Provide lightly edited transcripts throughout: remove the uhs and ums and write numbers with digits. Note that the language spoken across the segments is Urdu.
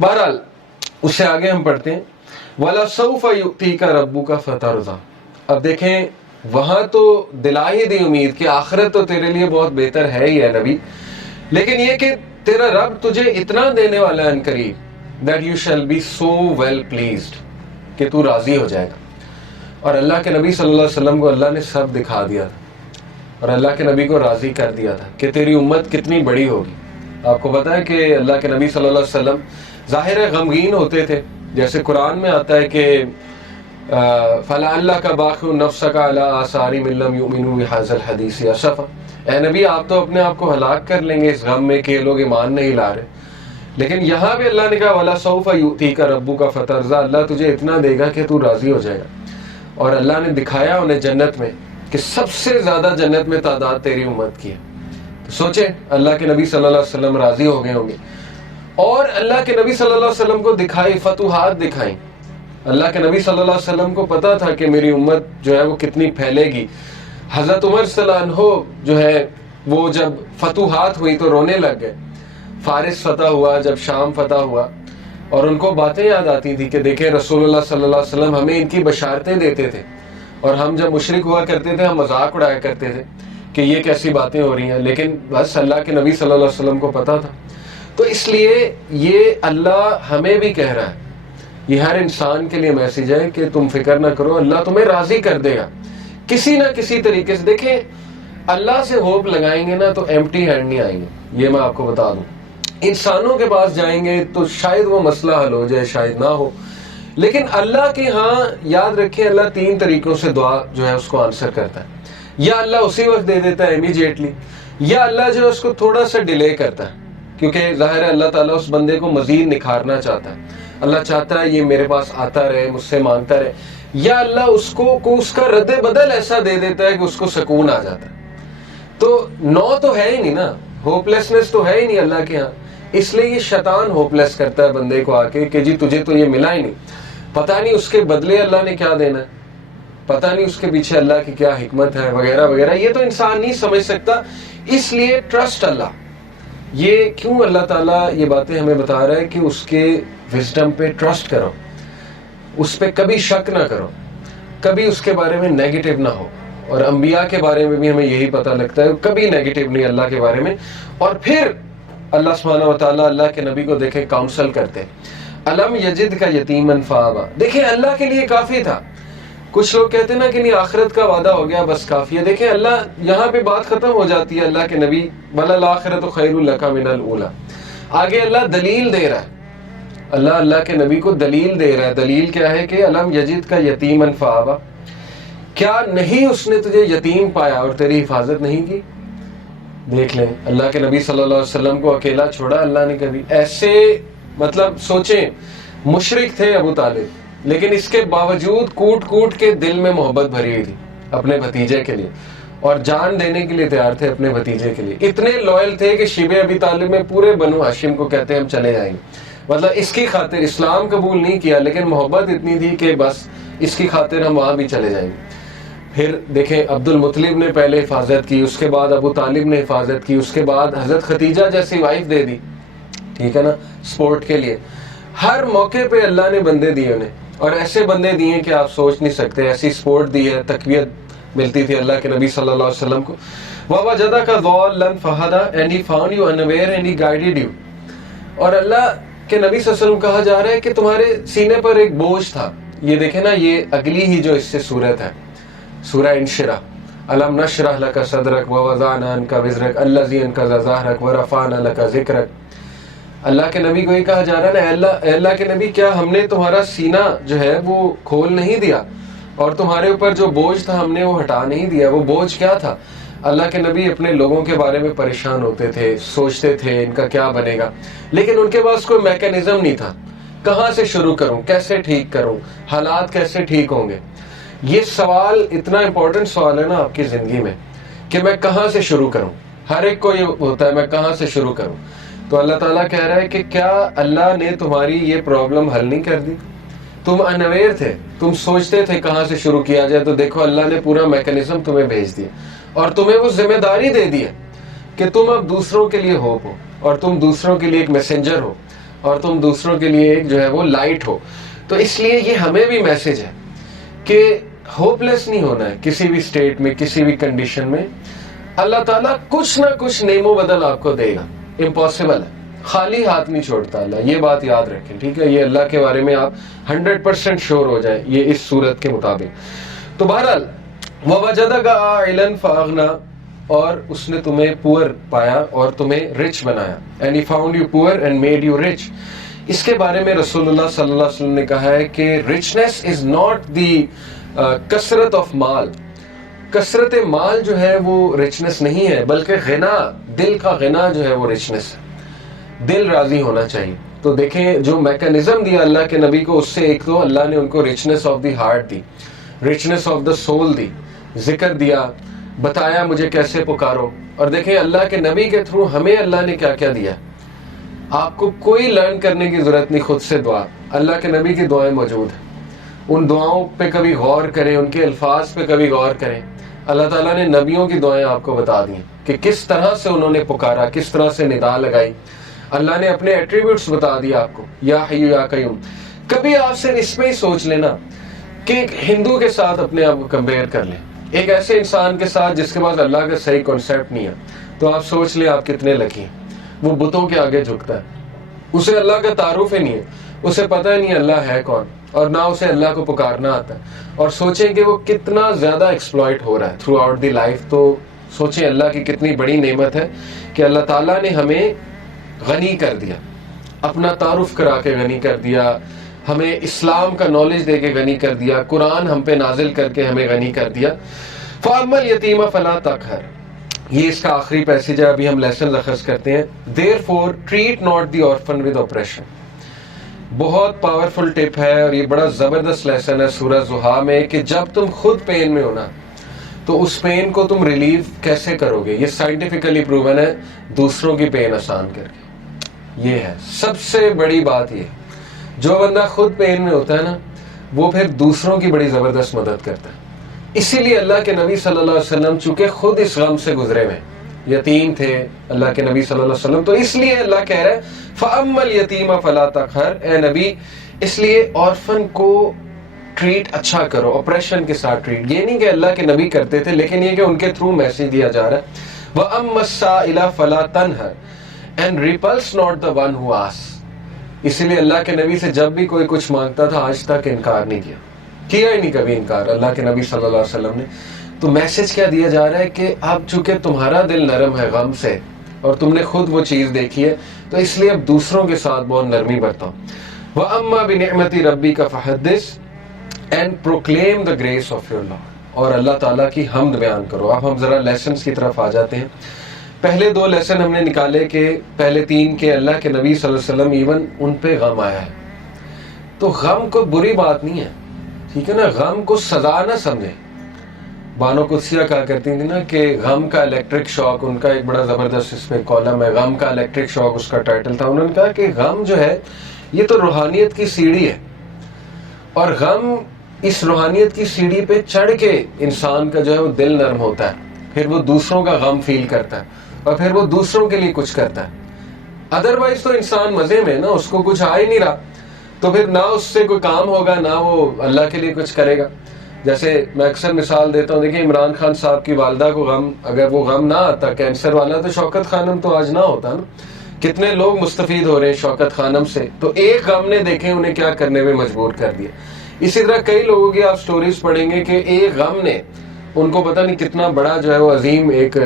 بہرحال اس سے آگے ہم پڑھتے ہیں وَلَسَوْفَ يُؤْتِيكَ رَبُّكَ فَتَرْضَىٰ. اب دیکھیں وہاں تو دلا ہی دی امید کہ آخرت تو تیرے لیے بہت بہتر ہے ہی ہے نبی، لیکن یہ کہ تیرا رب تجھے اتنا دینے والا ہے عنقریب that you shall be so well pleased کہ تو راضی ہو جائے گا. اور اللہ کے نبی صلی اللہ علیہ وسلم کو اللہ نے سب دکھا دیا تھا اور اللہ کے نبی کو راضی کر دیا تھا کہ تیری امت کتنی بڑی ہوگی. آپ کو پتا ہے کہ اللہ کے نبی صلی اللہ علیہ وسلم ظاہر ہے غمگین ہوتے تھے، جیسے قرآن میں آتا ہے کہ فَلَعَلَّكَ بَاخِعٌ نَفْسَكَ عَلَىٰ آثَارِهِمْ إِن لَّمْ يُؤْمِنُوا بِهَٰذَا الْحَدِيثِ أَسَفًا. اے نبی آپ تو اپنے آپ کو ہلاک کر لیں گے اس غم میں کہ یہ لوگ ایمان نہیں لا رہے. لیکن یہاں بھی اللہ نے کہا وَلَسَوْفَ يُؤْتِيكَ رَبُّكَ فَتَرْضَىٰ، اللہ تجھے اتنا دے گا کہ تو راضی ہو جائے گا. اور اللہ نے دکھایا انہیں جنت میں کہ سب سے زیادہ جنت میں تعداد تیری امت کی ہے. تو سوچیں اللہ کے نبی صلی اللہ علیہ وسلم راضی ہو گئے ہوں گے. اور اللہ کے نبی صلی اللہ علیہ وسلم کو دکھائی فتوحات دکھائیں. اللہ کے نبی صلی اللہ علیہ وسلم کو پتا تھا کہ میری امت جو ہے وہ کتنی پھیلے گی. حضرت عمر صلی اللہ عنہ جو ہے وہ جب فتوحات ہوئی تو رونے لگ گئے. فارس فتح ہوا، جب شام فتح ہوا، اور ان کو باتیں یاد آتی تھی کہ دیکھیں رسول اللہ صلی اللہ علیہ وسلم ہمیں ان کی بشارتیں دیتے تھے، اور ہم جب مشرک ہوا کرتے تھے ہم مذاق اڑایا کرتے تھے کہ یہ کیسی باتیں ہو رہی ہیں. لیکن بس اللہ کے نبی صلی اللہ علیہ وسلم کو پتا تھا. تو اس لیے یہ اللہ ہمیں بھی کہہ رہا ہے، یہ ہر انسان کے لیے میسیج ہے کہ تم فکر نہ کرو، اللہ تمہیں راضی کر دے گا کسی نہ کسی طریقے سے. دیکھیں اللہ سے ہوپ لگائیں گے نا تو ایمٹی ہینڈ نہیں آئیں گے، یہ میں آپ کو بتا دوں. انسانوں کے پاس جائیں گے تو شاید وہ مسئلہ حل ہو جائے، شاید نہ ہو. لیکن اللہ کے ہاں یاد رکھیں اللہ 3 طریقوں سے دعا جو ہے اس کو آنسر کرتا ہے. یا اللہ اسی وقت دے دیتا ہے امیجیٹلی، یا اللہ جو ہے اس کو تھوڑا سا ڈیلے کرتا ہے، کیونکہ ظاہر ہے اللہ تعالیٰ اس بندے کو مزید نکھارنا چاہتا ہے. اللہ چاہتا ہے یہ میرے پاس آتا رہے، مجھ سے مانگتا رہے. یا اللہ اس کو اس کا رد بدل ایسا دے دیتا ہے کہ اس کو سکون آ جاتا ہے. تو نو تو ہے ہی نہیں نا، ہوپ لیسنس تو ہے ہی نہیں اللہ کے ہاں. اس لیے یہ شیطان ہوپ لیس کرتا ہے بندے کو آ کے کہ جی تجھے تو یہ ملا ہی نہیں، پتہ نہیں اس کے بدلے اللہ نے کیا دینا ہے، پتہ نہیں اس کے پیچھے اللہ کی کیا حکمت ہے وغیرہ وغیرہ. یہ تو انسان نہیں سمجھ سکتا. اس لیے ٹرسٹ اللہ. یہ کیوں اللہ تعالیٰ یہ باتیں ہمیں بتا رہا ہے کہ اس کے وزڈم پہ ٹرسٹ کرو، اس پہ کبھی شک نہ کرو، کبھی اس کے بارے میں نیگیٹو نہ ہو. اور انبیاء کے بارے میں بھی ہمیں یہی پتہ لگتا ہے کبھی نیگیٹو نہیں اللہ کے بارے میں. اور پھر اللہ سبحانہ و تعالیٰ اللہ کے نبی کو دیکھیں کاؤنسل کرتے. الم یجد کا یتیمن فآویٰ، دیکھیں اللہ کے لیے کافی تھا. کچھ لوگ کہتے ہیں نا کہ نہیں آخرت کا وعدہ ہو گیا بس کافی ہے. دیکھیں اللہ یہاں پہ بات ختم ہو جاتی ہے. اللہ کے نبی وَلَلْآخِرَةُ خَيْرٌ لَكَ مِنَ الْأُولَىٰ، آگے اللہ دلیل دے رہا ہے. اللہ کے نبی کو دلیل دے رہا ہے. دلیل کیا ہے کہ الم یجد کا یتیمن فآویٰ، کیا نہیں اس نے تجھے یتیم پایا اور تیری حفاظت نہیں کی. دیکھ لیں اللہ کے نبی صلی اللہ علیہ وسلم کو اکیلا چھوڑا اللہ نے کبھی. ایسے مطلب سوچیں مشرک تھے ابو طالب، لیکن اس کے باوجود کوٹ کوٹ کے دل میں محبت بھری ہوئی تھی اپنے بھتیجے کے لیے، اور جان دینے کے لیے تیار تھے اپنے بھتیجے کے لیے. اتنے لوئل تھے کہ شیبہ ابی طالب میں پورے بنو ہاشم کو کہتے ہیں ہم چلے جائیں گے. مطلب اس کی خاطر اسلام قبول نہیں کیا، لیکن محبت اتنی تھی کہ بس اس کی خاطر ہم وہاں بھی چلے جائیں گے. پھر دیکھیں عبد المطلب نے پہلے حفاظت کی، اس کے بعد ابو طالب نے حفاظت کی، اس کے بعد حضرت ختیجہ جیسی وائف دے دی، ٹھیک ہے نا، سپورٹ کے لیے. ہر موقع پہ اللہ نے بندے دیے انہیں، اور ایسے بندے دیے کہ آپ سوچ نہیں سکتے. ایسی سپورٹ دی ہے، تقویت ملتی تھی اللہ کے نبی صلی اللہ علیہ وسلم کو. وَوَجَدَكَ ضَالًّا فَهَدَىٰ، and he found you unaware and he guided you. اور اللہ کے نبی صلی اللہ علیہ وسلم کہا جا رہا ہے کہ تمہارے سینے پر ایک بوجھ تھا. یہ دیکھیں نا، یہ اگلی ہی جو اس سے صورت ہے، سورہ انشرح. الم نشرح لک صدرک ووضعنا عنک وزرک الذی انقض ظہرک ورفعنا لک ذکرک. اللہ کے نبی کو یہ کہا جا رہا ہے نا، اے اللہ کے نبی کیا ہم نے تمہارا سینہ جو ہے وہ کھول نہیں دیا، اور تمہارے اوپر جو بوجھ تھا ہم نے وہ ہٹا نہیں دیا. وہ بوجھ کیا تھا؟ اللہ کے نبی اپنے لوگوں کے بارے میں پریشان ہوتے تھے، سوچتے تھے ان کا کیا بنے گا، لیکن ان کے پاس کوئی میکینزم نہیں تھا. کہاں سے شروع کروں، کیسے ٹھیک کروں، حالات کیسے ٹھیک ہوں گے. یہ سوال اتنا امپورٹنٹ سوال ہے نا آپ کی زندگی میں کہ میں کہاں سے شروع کروں. ہر ایک کو یہ ہوتا ہے میں کہاں سے شروع کروں. تو اللہ تعالیٰ کہہ رہا ہے کہ کیا اللہ نے تمہاری یہ پرابلم حل نہیں کر دی؟ تم انویئر تھے، تم سوچتے تھے کہاں سے شروع کیا جائے، تو دیکھو اللہ نے پورا میکینزم تمہیں بھیج دیا، اور تمہیں وہ ذمہ داری دے دی ہے کہ تم اب دوسروں کے لیے ہوپ ہو، اور تم دوسروں کے لیے ایک میسنجر ہو. اور تم دوسروں کے لیے ایک جو ہے وہ لائٹ ہو. تو اس لیے یہ ہمیں بھی میسج ہے کہ ہوپ لیس نہیں ہونا ہے کسی بھی اسٹیٹ میں, کسی بھی کنڈیشن میں. اللہ تعالیٰ کچھ نہ کچھ نعم و بدل آپ کو دے گا, امپاسبل ہے, خالی ہاتھ نہیں چھوڑتا اللہ, یہ بات یاد رکھیں, ٹھیک ہے. یہ اللہ کے بارے میں آپ 100% شور ہو جائیں یہ اس صورت کے مطابق. تو بہرحال وَوَجَدَكَ عَائِلًا فَأَغْنَىٰ, اور اس نے تمہیں پور پایا اور تمہیں رچ بنایا. and he found you poor and made you rich. اس کے بارے میں رسول اللہ صلی اللہ علیہ وسلم نے کہا ہے کہ richness is not the کثرت آف مال. کثرت مال جو ہے وہ richness نہیں ہے, بلکہ غنا, دل کا غنا جو ہے وہ richness ہے. دل راضی ہونا چاہیے. تو دیکھیں جو میکانزم دیا اللہ کے نبی کو, اس سے ایک تو اللہ نے ان کو richness of the heart the, richness of the soul دی, ذکر دیا, بتایا مجھے کیسے پکارو. اور دیکھیں اللہ کے نبی کے تھرو ہمیں اللہ نے کیا کیا دیا. آپ کو کوئی لرن کرنے کی ضرورت نہیں, خود سے دعا, اللہ کے نبی کی دعائیں موجود ہیں. ان دعاؤں پہ کبھی غور کریں, ان کے الفاظ پہ کبھی غور کریں. اللہ تعالیٰ نے نبیوں کی دعائیں آپ کو بتا دی کہ کس طرح سے انہوں نے پکارا, کس طرح سے ندا لگائی. اللہ نے اپنے ایٹریبیوٹس بتا دیا آپ کو, یا حی یا قیوم. کبھی آپ صرف اس پہ ہی سوچ لینا کہ ایک ہندو کے ساتھ اپنے آپ کو کمپیئر کر لیں, ایک ایسے انسان کے ساتھ جس کے پاس اللہ کا صحیح کانسیپٹ نہیں ہے, تو آپ سوچ لیں آپ کتنے لکی ہیں. وہ بتوں کے آگے جھکتا ہے, اسے اللہ کا تعارف ہی نہیں ہے, اسے پتہ ہی نہیں اللہ ہے کون, اور نہ اسے اللہ کو پکارنا آتا ہے. اور سوچیں کہ وہ کتنا زیادہ ایکسپلائٹ ہو رہا ہے تھرو آؤٹ دی لائف. تو سوچیں اللہ کی کتنی بڑی نعمت ہے کہ اللہ تعالیٰ نے ہمیں غنی کر دیا, اپنا تعارف کرا کے غنی کر دیا, ہمیں اسلام کا نالج دے کے غنی کر دیا, قرآن ہم پہ نازل کر کے ہمیں غنی کر دیا. فَأَمَّا الْيَتِيمَ فَلَا تَقْهَرْ, یہ اس کا آخری پیسیج ہے, ابھی ہم لیسن اخذ کرتے ہیں. Therefore treat not the orphan with oppression. بہت پاورفل ٹپ ہے اور یہ بڑا زبردست لیسن ہے سورہ زحا میں, کہ جب تم خود پین میں ہونا تو اس پین کو تم ریلیو کیسے کرو گے. یہ سائنٹیفکلی پروون ہے, دوسروں کی پین آسان کر کے. یہ ہے سب سے بڑی بات. یہ جو بندہ خود پین میں ہوتا ہے نا, وہ پھر دوسروں کی بڑی زبردست مدد کرتا ہے. اسی لیے اللہ کے نبی صلی اللہ علیہ وسلم چونکہ خود اس غم سے گزرے ہوئے, یتیم تھے اللہ کے نبی صلی اللہ علیہ وسلم, تو اس لیے اللہ کہہ رہے ہیں فَأَمَّا الْيَتِيمَ فَلَا تَقْهَرْ, اے نبی اس لیے آرفن کو ٹریٹ اچھا کرو, آپریشن کے ساتھ ٹریٹ. یہ نہیں کہ اللہ کے نبی کرتے تھے, لیکن یہ کہ ان کے تھرو میسیج دیا جا رہا ہے. وَأَمَّا السَّائِلَ فَلَا تَنْهَرْ and repulse not the one who asks. اسی لیے اللہ کے نبی سے جب بھی کوئی کچھ مانگتا تھا آج تک انکار نہیں کیا ہی نہیں کبھی انکار اللہ کے نبی صلی اللہ علیہ وسلم نے. تو میسج کیا دیا جا رہا ہے کہ اب چونکہ تمہارا دل نرم ہے غم سے, اور تم نے خود وہ چیز دیکھی ہے, تو اس لیے اب دوسروں کے ساتھ بہت نرمی برتاؤ. وَأَمَّا بِنِعْمَةِ رَبِّكَ فَحَدِّثْ and proclaim the grace of your Lord, اور اللہ تعالیٰ کی حمد بیان کرو. اب ہم ذرا لیسنز کی طرف آ جاتے ہیں. پہلے 2 لیسن ہم نے نکالے کہ پہلے 3 کے اللہ کے نبی صلی اللہ علیہ وسلم ایون ان پہ غم آیا ہے. تو غم کوئی بری بات نہیں ہے, ٹھیک ہے نا, غم کو سزا نہ سمجھیں. بانو قدسیہ کہا کرتی تھی نا کہ غم کا الیکٹرک شاک, ان کا ایک بڑا زبردست اس میں کالم ہے, غم کا الیکٹرک شاک اس کا ٹائٹل تھا. انہوں نے کہا کہ غم جو ہے یہ تو روحانیت کی سیڑھی ہے, اور غم اس روحانیت کی سیڑھی پہ چڑھ کے انسان کا جو ہے وہ دل نرم ہوتا ہے, پھر وہ دوسروں کا غم فیل کرتا ہے, اور پھر وہ دوسروں کے لیے کچھ کرتا ہے. ادروائز تو انسان مزے میں نا, اس کو کچھ آ ہی نہیں رہا, تو پھر نہ اس سے کوئی کام ہوگا نہ وہ اللہ کے لیے کچھ کرے گا. جیسے میں اکثر مثال دیتا ہوں, دیکھیں عمران خان صاحب کی والدہ کو غم, اگر وہ غم نہ آتا کینسر والا, تو شوکت خانم تو آج نہ ہوتا نا. کتنے لوگ مستفید ہو رہے ہیں شوکت خانم سے. تو ایک غم نے دیکھیں انہیں کیا کرنے میں مجبور کر دیا. اسی طرح کئی لوگوں کی آپ سٹوریز پڑھیں گے کہ ایک غم نے ان کو پتہ نہیں کتنا بڑا جو ہے وہ عظیم ایک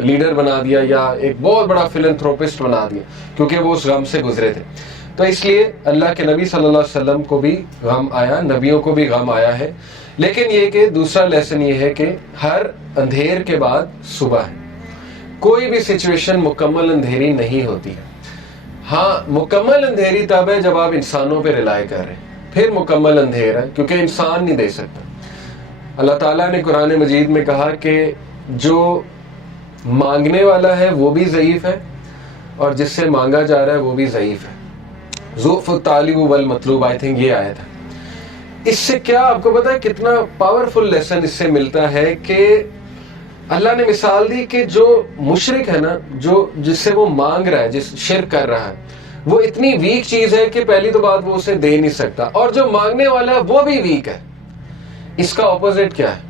لیڈر بنا دیا, یا ایک بہت بڑا فلنتھروپسٹ بنا دیا, کیونکہ وہ اس غم سے گزرے تھے. تو اس لیے اللہ کے نبی صلی اللہ علیہ وسلم کو بھی غم آیا, نبیوں کو بھی غم آیا ہے. لیکن یہ کہ دوسرا لیسن یہ ہے کہ ہر اندھیر کے بعد صبح ہے. کوئی بھی سچویشن مکمل اندھیری نہیں ہوتی ہے. ہاں مکمل اندھیری تب ہے جب آپ انسانوں پہ ریلائی کر رہے ہیں, پھر مکمل اندھیر ہے, کیونکہ انسان نہیں دے سکتا. اللہ تعالیٰ نے قرآن مجید میں کہا کہ جو مانگنے والا ہے وہ بھی ضعیف ہے, اور جس سے مانگا جا رہا ہے وہ بھی ضعیف ہے. ضعف الطالب والمطلوب, آئی تھنک یہ آیت ہے. اس سے کیا آپ کو پتا ہے کتنا پاورفل لیسن اس سے ملتا ہے کہ اللہ نے مثال دی کہ جو مشرک ہے نا, جو جس سے وہ مانگ رہا ہے, جس شرک کر رہا ہے, وہ اتنی ویک چیز ہے کہ پہلی تو بات وہ اسے دے نہیں سکتا، اور جو مانگنے والا ہے وہ بھی ویک ہے۔ اس کا اپوزٹ کیا ہے؟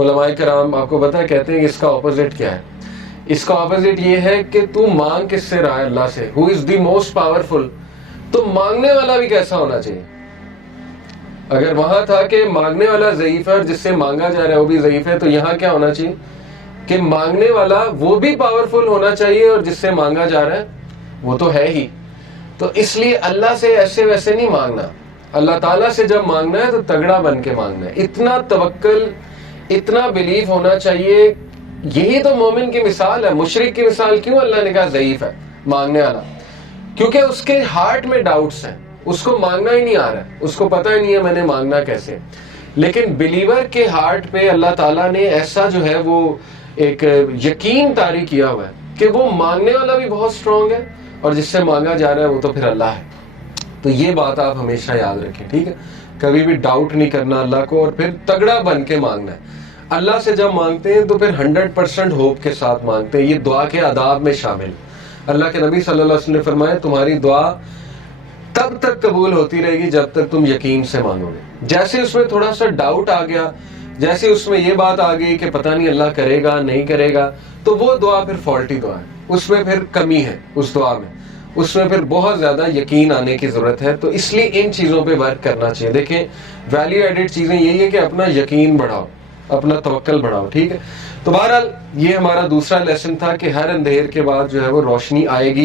علماء کرام آپ کو پتا ہے کہتے ہیں کہ اس کا اپوزٹ کیا ہے؟ اس کا اپوزٹ یہ ہے کہ تو مانگ کس سے رہا ہے؟ اللہ سے، ہو از دی موسٹ پاورفل۔ تو مانگنے والا بھی کیسا ہونا چاہیے؟ اگر وہاں تھا کہ مانگنے والا ضعیف ہے اور جس سے مانگا جا رہا ہے وہ بھی ضعیف ہے، تو یہاں کیا ہونا چاہیے کہ مانگنے والا وہ بھی پاورفل ہونا چاہیے اور جس سے مانگا جا رہا ہے وہ تو ہے ہی۔ تو اس لیے اللہ سے ایسے ویسے نہیں مانگنا، اللہ تعالیٰ سے جب مانگنا ہے تو تگڑا بن کے مانگنا ہے، اتنا توکل، اتنا بلیف ہونا چاہیے۔ یہی تو مومن کی مثال ہے۔ مشرک کی مثال کیوں اللہ نے کہا ضعیف ہے مانگنے والا؟ کیونکہ اس کے ہارٹ میں ڈاؤٹس ہیں، اس کو مانگنا ہی نہیں آ رہا ہے، اس کو پتہ ہی نہیں ہے میں نے مانگنا کیسے۔ لیکن بلیور کے ہارٹ پہ اللہ تعالیٰ نے ایسا جو ہے وہ ایک یقین طاری کیا ہوا ہے کہ وہ مانگنے والا بھی بہت اسٹرانگ ہے اور جس سے مانگا جا رہا ہے وہ تو پھر اللہ ہے۔ تو یہ بات آپ ہمیشہ یاد رکھیں، ٹھیک ہے؟ کبھی بھی ڈاؤٹ نہیں کرنا اللہ کو، اور پھر تگڑا بن کے مانگنا ہے۔ اللہ سے جب مانگتے ہیں تو پھر 100% ہوپ کے ساتھ مانگتے ہیں۔ یہ دعا کے آداب میں شامل۔ اللہ کے نبی صلی اللہ علیہ وسلم نے فرمایا تمہاری دعا تب تک قبول ہوتی رہے گی جب تک تم یقین سے مانگو گے۔ جیسے اس میں تھوڑا سا ڈاؤٹ آ گیا، جیسے اس میں یہ بات آ گئی کہ پتہ نہیں اللہ کرے گا نہیں کرے گا، تو وہ دعا پھر فالٹی دعا ہے، اس میں پھر کمی ہے، اس دعا میں اس میں پھر بہت زیادہ یقین آنے کی ضرورت ہے۔ تو اس لیے ان چیزوں پہ ورک کرنا چاہیے۔ دیکھیں ویلیو ایڈڈ چیزیں یہی ہے کہ اپنا یقین بڑھاؤ، اپنا توکل بڑھاؤ، ٹھیک ہے؟ تو بہرحال یہ ہمارا دوسرا لیسن تھا کہ ہر اندھیر کے بعد جو ہے وہ روشنی آئے گی۔